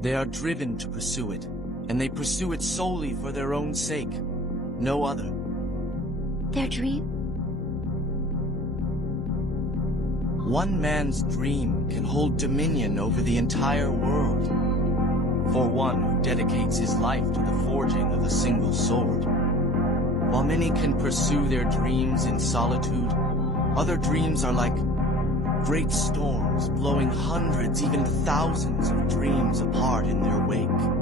They are driven to pursue it, and they pursue it solely for their own sake, no other. Their dream? One man's dream can hold dominion over the entire world. For one who dedicates his life to the forging of a single sword. While many can pursue their dreams in solitude, other dreams are like great storms blowing hundreds, even thousands of dreams apart in their wake.